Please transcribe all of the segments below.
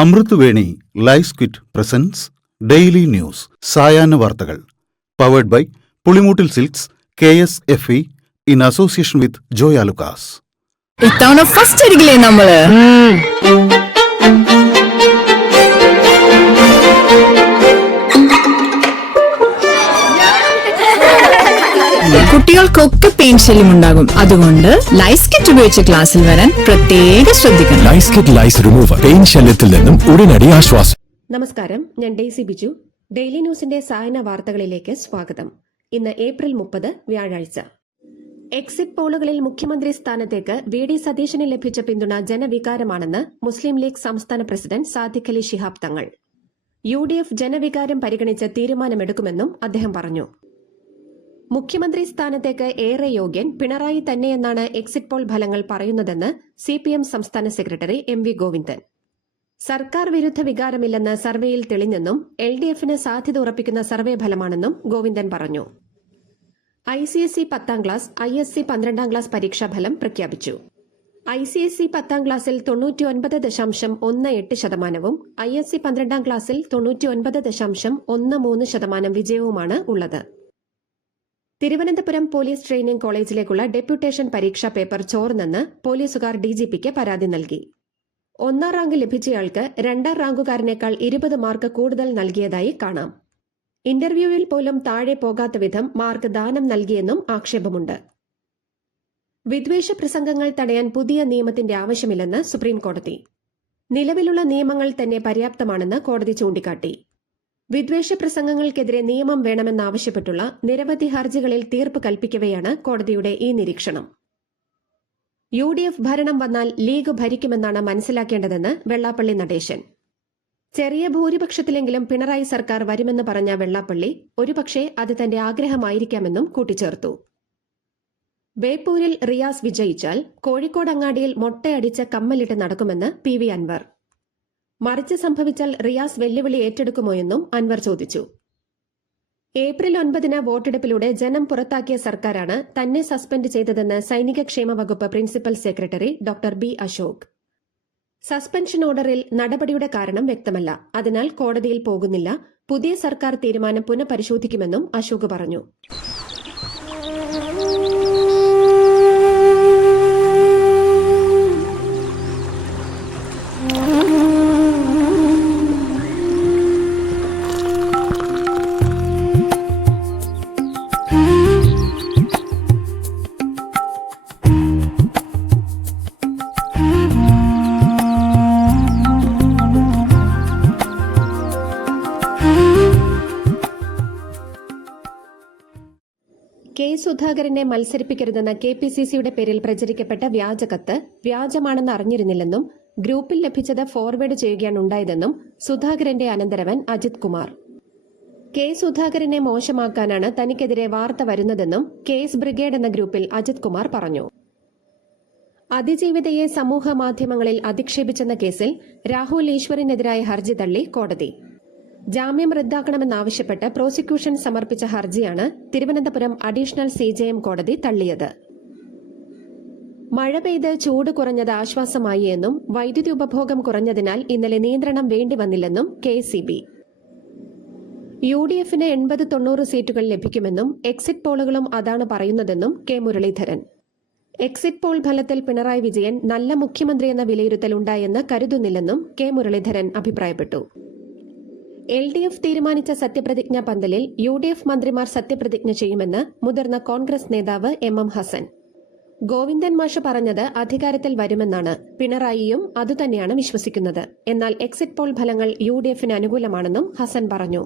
അമൃത് Veni life ക്വിറ്റ് presents daily news സായാഹ്ന വാർത്തകൾ powered by Pulimoottil silks KSFE in association with Joy Alukkas. ഇത്തവണ ഫസ്റ്റ് അടിക്കില്ലേ നമ്മള്? കുട്ടികൾക്കൊക്കെ പെയിൻ ശല്യം ഉണ്ടാകും. അതുകൊണ്ട് ലൈസ് കിറ്റ് ഉപയോഗിച്ച് ക്ലാസ്സിൽ വരാൻ പ്രത്യേകം ശ്രദ്ധിക്കണം. ലൈസ് കിറ്റ് ലൈസ് റിമൂവർ പെയിൻ ശല്യത്തിൽ നിന്നും ഉടനടി ആശ്വാസം. നമസ്കാരം, ഞാൻ ഡെയ്സി ബിജു. ഡെയിലി ന്യൂസിന്റെ സായന വാർത്തകളിലേക്ക് സ്വാഗതം. ഇന്ന് ഏപ്രിൽ 30 വ്യാഴാഴ്ച. എക്സിറ്റ് പോളുകളിൽ മുഖ്യമന്ത്രി സ്ഥാനത്തേക്ക് VD സതീശന് ലഭിച്ച പിന്തുണ ജനവികാരമാണെന്ന് മുസ്ലിം ലീഗ് സംസ്ഥാന പ്രസിഡന്റ് സാദിഖ് അലി ശിഹാബ് തങ്ങൾ. UDF ജനവികാരം പരിഗണിച്ച് തീരുമാനമെടുക്കുമെന്നും അദ്ദേഹം പറഞ്ഞു. മുഖ്യമന്ത്രി സ്ഥാനത്തേക്ക് ഏറെ യോഗ്യൻ പിണറായി തന്നെയെന്നാണ് എക്സിറ്റ് പോൾ ഫലങ്ങൾ പറയുന്നതെന്ന് CPM സംസ്ഥാന സെക്രട്ടറി MV ഗോവിന്ദൻ. സർക്കാർ വിരുദ്ധ വികാരമില്ലെന്ന് സർവേയിൽ തെളിഞ്ഞെന്നും LDFന് സാധ്യത ഉറപ്പിക്കുന്ന സർവേ ഫലമാണെന്നും ഗോവിന്ദൻ പറഞ്ഞു. ICSE 10ാം ക്ലാസ്, ISC 12ാം ക്ലാസ് പരീക്ഷാഫലം പ്രഖ്യാപിച്ചു. ICSE 10ാം ക്ലാസ്സിൽ 99.18%, ISC 12ാം ക്ലാസ്സിൽ 99.13% വിജയവുമാണ് ഉള്ളത്. തിരുവനന്തപുരം പോലീസ് ട്രെയിനിംഗ് കോളേജിലേക്കുള്ള ഡെപ്യൂട്ടേഷൻ പരീക്ഷാ പേപ്പർ ചോർന്നെന്ന് പോലീസുകാർ DGPക്ക് പരാതി നൽകി. 1ാം റാങ്ക് ലഭിച്ചയാൾക്ക് 2ാം റാങ്കുകാരനേക്കാൾ 20 മാർക്ക് കൂടുതൽ നൽകിയതായി കാണാം. ഇന്റർവ്യൂവിൽ പോലും താഴെ പോകാത്ത വിധം മാർക്ക് ദാനം നൽകിയെന്നും ആക്ഷേപമുണ്ട്. വിദ്വേഷ പ്രസംഗങ്ങൾ തടയാൻ പുതിയ നിയമത്തിന്റെ ആവശ്യമില്ലെന്ന് സുപ്രീംകോടതി. നിലവിലുള്ള നിയമങ്ങൾ തന്നെ പര്യാപ്തമാണെന്ന് കോടതി ചൂണ്ടിക്കാട്ടി. വിദ്വേഷ പ്രസംഗങ്ങൾക്കെതിരെ നിയമം വേണമെന്നാവശ്യപ്പെട്ടുള്ള നിരവധി ഹർജികളിൽ തീർപ്പ് കൽപ്പിക്കവെയാണ് കോടതിയുടെ ഈ നിരീക്ഷണം. UDF ഭരണം വന്നാൽ ലീഗ് ഭരിക്കുമെന്നാണ് മനസ്സിലാക്കേണ്ടതെന്ന് വെള്ളാപ്പള്ളി നടേശൻ. ചെറിയ ഭൂരിപക്ഷത്തിലെങ്കിലും പിണറായി സർക്കാർ വരുമെന്ന് പറഞ്ഞ വെള്ളാപ്പള്ളി ഒരുപക്ഷെ അത് തന്റെ ആഗ്രഹമായിരിക്കാമെന്നും കൂട്ടിച്ചേർത്തു. ബേപ്പൂരിൽ റിയാസ് വിജയിച്ചാൽ കോഴിക്കോട് അങ്ങാടിയിൽ മൊട്ടയടിച്ച കമ്മലിട്ട് നടക്കുമെന്ന് PV അൻവർ. മറിച്ച് സംഭവിച്ചാൽ റിയാസ് വെല്ലുവിളി ഏറ്റെടുക്കുമോയെന്നും അൻവർ ചോദിച്ചു. ഏപ്രിൽ 9 വോട്ടെടുപ്പിലൂടെ ജനം പുറത്താക്കിയ സർക്കാരാണ് തന്നെ സസ്പെൻഡ് ചെയ്തതെന്ന് സൈനിക ക്ഷേമ വകുപ്പ് principal secretary doctor B Ashok. Suspension ഓർഡറിൽ നടപടിയുടെ കാരണം വ്യക്തമല്ല, അതിനാൽ കോടതിയിൽ പോകുന്നില്ല. പുതിയ സർക്കാർ തീരുമാനം പുനഃപരിശോധിക്കുമെന്നും അശോക് പറഞ്ഞു. സുധാകരനെ മത്സരിപ്പിക്കരുതെന്ന KPCCയുടെ പേരിൽ പ്രചരിക്കപ്പെട്ട വ്യാജകത്ത് വ്യാജമാണെന്ന് അറിഞ്ഞിരുന്നില്ലെന്നും ഗ്രൂപ്പിൽ ലഭിച്ചത് ഫോർവേഡ് ചെയ്യുകയാണുണ്ടായതെന്നും സുധാകരന്റെ അനന്തരവൻ അജിത് കുമാർ. സുധാകരനെ മോശമാക്കാനാണ് തനിക്കെതിരെ വാർത്ത വരുന്നതെന്നും KS ബ്രിഗേഡ് എന്ന ഗ്രൂപ്പിൽ അജിത് കുമാർ പറഞ്ഞു. അതിജീവിതയെ സമൂഹ മാധ്യമങ്ങളിൽ അധിക്ഷേപിച്ചെന്ന കേസിൽ രാഹുൽ ഈശ്വറിനെതിരായ ഹർജി തള്ളി കോടതി. ജാമ്യം റദ്ദാക്കണമെന്നാവശ്യപ്പെട്ട് പ്രോസിക്യൂഷൻ സമർപ്പിച്ച ഹർജിയാണ് തിരുവനന്തപുരം അഡീഷണൽ CJM കോടതി തള്ളിയത്. മഴ പെയ്ത് ചൂട് കുറഞ്ഞത് ആശ്വാസമായി എന്നും വൈദ്യുതി ഉപഭോഗം കുറഞ്ഞതിനാൽ ഇന്നലെ നിയന്ത്രണം വേണ്ടിവന്നില്ലെന്നും KSEB. UDFന് 80-90 സീറ്റുകൾ ലഭിക്കുമെന്നും എക്സിറ്റ് പോളുകളും അതാണ് പറയുന്നതെന്നും K മുരളീധരൻ. എക്സിറ്റ് പോൾ ഫലത്തിൽ പിണറായി വിജയൻ നല്ല മുഖ്യമന്ത്രിയെന്ന വിലയിരുത്തൽ ഉണ്ടായെന്ന് കരുതുന്നില്ലെന്നും K മുരളീധരൻ അഭിപ്രായപ്പെട്ടു. LDF തീരുമാനിച്ച സത്യപ്രതിജ്ഞാ പന്തലിൽ UDF മന്ത്രിമാർ സത്യപ്രതിജ്ഞ ചെയ്യുമെന്ന് മുതിർന്ന കോൺഗ്രസ് നേതാവ് MM ഹസൻ. ഗോവിന്ദൻ മാഷ് പറഞ്ഞത് അധികാരത്തിൽ വരുമെന്നാണ്, പിണറായിയും അതുതന്നെയാണ് വിശ്വസിക്കുന്നത്. എന്നാൽ എക്സിറ്റ് പോൾ ഫലങ്ങൾ UDFന് അനുകൂലമാണെന്നും ഹസൻ പറഞ്ഞു.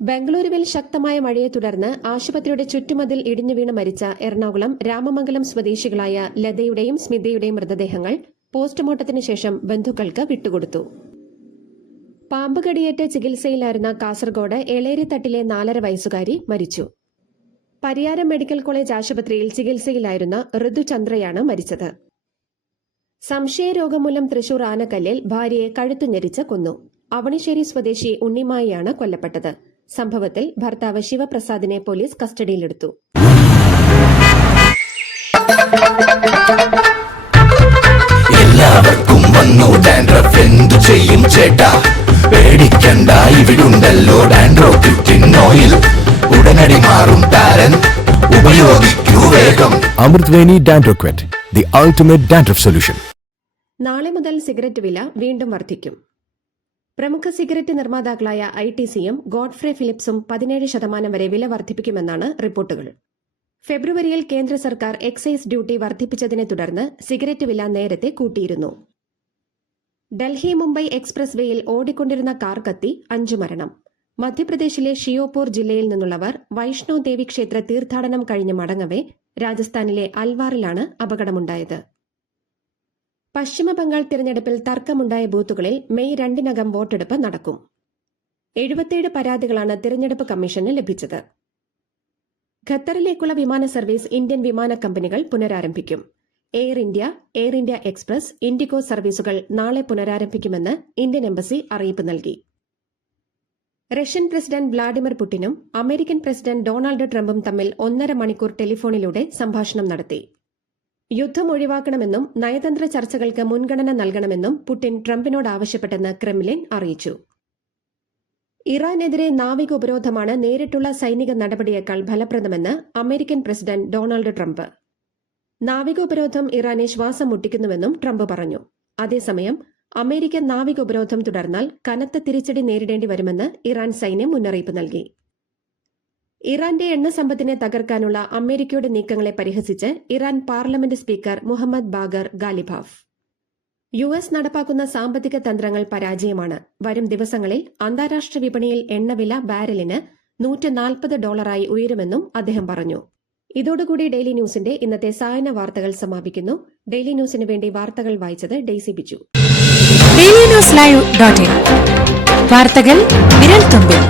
ബംഗളൂരുവിൽ ശക്തമായ മഴയെ തുടർന്ന് ആശുപത്രിയുടെ ചുറ്റുമതിൽ ഇടിഞ്ഞു വീണ് മരിച്ച എറണാകുളം രാമമംഗലം സ്വദേശികളായ ലതയുടെയും സ്മിതയുടെയും മൃതദേഹങ്ങൾ പോസ്റ്റ്മോർട്ടത്തിന് ശേഷം ബന്ധുക്കൾക്ക് വിട്ടുകൊടുത്തു. പാമ്പ് കടിയേറ്റ് ചികിത്സയിലായിരുന്ന കാസർഗോഡ് എളേരിത്തട്ടിലെ 4.5 വയസ്സുകാരി മരിച്ചു. പരിയാരം മെഡിക്കൽ കോളേജ് ആശുപത്രിയിൽ ചികിത്സയിലായിരുന്ന ഋതുചന്ദ്രയാണ് മരിച്ചത്. സംശയരോഗം മൂലം തൃശൂർ ആനക്കല്ലിൽ ഭാര്യയെ കഴുത്തുഞെരിച്ച് കൊന്നു. അവണിശ്ശേരി സ്വദേശി ഉണ്ണിമായിയാണ് കൊല്ലപ്പെട്ടത്. സംഭവത്തിൽ ഭർത്താവ് ശിവപ്രസാദിനെ പോലീസ് കസ്റ്റഡിയിലെടുത്തു. എല്ലാവർക്കും വന്നു ഡാൻഡ്രഫ് എന്തു ചെയ്യും ചേട്ടാ? പേടിക്കണ്ട, ഇവിടുണ്ടല്ലോ ഡാൻഡ്രോക്വിറ്റിൻ ഓയിൽ. ഉടനടി മാറും താരൻ, ഉപയോഗിക്കൂ വേഗം. Amritveni ഡാൻഡ്രോക്വിറ്റ്, the ultimate dandruff solution. നാളെ മുതൽ സിഗരറ്റ് വില വീണ്ടും വർദ്ധിക്കും. പ്രമുഖ സിഗരറ്റ് നിർമ്മാതാക്കളായ ITCയും ഗോഡ്ഫ്രെ ഫിലിപ്സും 17% വരെ വില വർദ്ധിപ്പിക്കുമെന്നാണ് റിപ്പോർട്ടുകൾ. ഫെബ്രുവരിയിൽ കേന്ദ്ര സർക്കാർ എക്സൈസ് ഡ്യൂട്ടി വർദ്ധിപ്പിച്ചതിനെ തുടർന്ന് സിഗരറ്റ് വില നേരത്തെ കൂട്ടിയിരുന്നു. ഡൽഹി മുംബൈ എക്സ്പ്രസ് വേയിൽ ഓടിക്കൊണ്ടിരുന്ന കാർ കത്തി 5 മരണം. മധ്യപ്രദേശിലെ ഷിയോപൂർ ജില്ലയിൽ നിന്നുള്ളവർ വൈഷ്ണോ ദേവി ക്ഷേത്ര തീർത്ഥാടനം കഴിഞ്ഞ് മടങ്ങവെ രാജസ്ഥാനിലെ അൽവാറിലാണ് അപകടമുണ്ടായത്. പശ്ചിമബംഗാൾ തിരഞ്ഞെടുപ്പിൽ തർക്കമുണ്ടായ ബൂത്തുകളിൽ മെയ് 2-നകം വോട്ടെടുപ്പ് നടക്കും. 77 പരാതികളാണ് തിരഞ്ഞെടുപ്പ് കമ്മീഷന് ലഭിച്ചത്. ഖത്തറിലേക്കുള്ള വിമാന സർവീസ് ഇന്ത്യൻ വിമാന കമ്പനികൾ പുനരാരംഭിക്കും. എയർ ഇന്ത്യ എക്സ്പ്രസ്, ഇൻഡിഗോ സർവീസുകൾ നാളെ പുനരാരംഭിക്കുമെന്ന് ഇന്ത്യൻ എംബസി അറിയിപ്പ് നൽകി. റഷ്യൻ പ്രസിഡന്റ് വ്ളാഡിമിർ പുടിനും അമേരിക്കൻ പ്രസിഡന്റ് ഡൊണാൾഡ് ട്രംപും തമ്മിൽ 1.5 മണിക്കൂർ ടെലിഫോണിലൂടെ സംഭാഷണം നടത്തി. യുദ്ധം ഒഴിവാക്കണമെന്നും നയതന്ത്ര ചർച്ചകൾക്ക് മുൻഗണന നൽകണമെന്നും പുടിൻ ട്രംപിനോട് ആവശ്യപ്പെട്ടെന്ന് ക്രെംലിൻ അറിയിച്ചു. ഇറാനെതിരെ നാവിക ഉപരോധമാണ് നേരിട്ടുള്ള സൈനിക നടപടിയേക്കാൾ ഫലപ്രദമെന്ന് അമേരിക്കൻ പ്രസിഡന്റ് ഡൊണാൾഡ് ട്രംപ്. നാവിക ഉപരോധം ഇറാനെ ശ്വാസം മുട്ടിക്കുന്നുവെന്നും ട്രംപ് പറഞ്ഞു. അതേസമയം അമേരിക്കൻ നാവിക ഉപരോധം തുടർന്നാൽ കനത്ത തിരിച്ചടി നേരിടേണ്ടി വരുമെന്ന് ഇറാൻ സൈന്യം മുന്നറിയിപ്പ് നൽകി. ഇറാന്റെ എണ്ണ സമ്പത്തിനെ തകർക്കാനുള്ള അമേരിക്കയുടെ നീക്കങ്ങളെ പരിഹസിച്ച് Iran parliament speaker Mohammad Bagher Ghalibaf. US നടപ്പാക്കുന്ന സാമ്പത്തിക തന്ത്രങ്ങൾ പരാജയമാണ്. വരും ദിവസങ്ങളിൽ അന്താരാഷ്ട്ര വിപണിയിൽ എണ്ണവില ബാരലിന് $140 ഉയരുമെന്നും അദ്ദേഹം പറഞ്ഞു. ഇതോടുകൂടി ഡെയിലി ന്യൂസിന്റെ ഇന്നത്തെ സായന വാർത്തകൾ സമാപിക്കുന്നു. ഡെയിലി ന്യൂസിന് വേണ്ടി വാർത്തകൾ വായിച്ചത് ഡെയ്സി ബിജു. DailyNewsLive.in വാർത്തകൾ വിരൽ തുമ്പിൽ.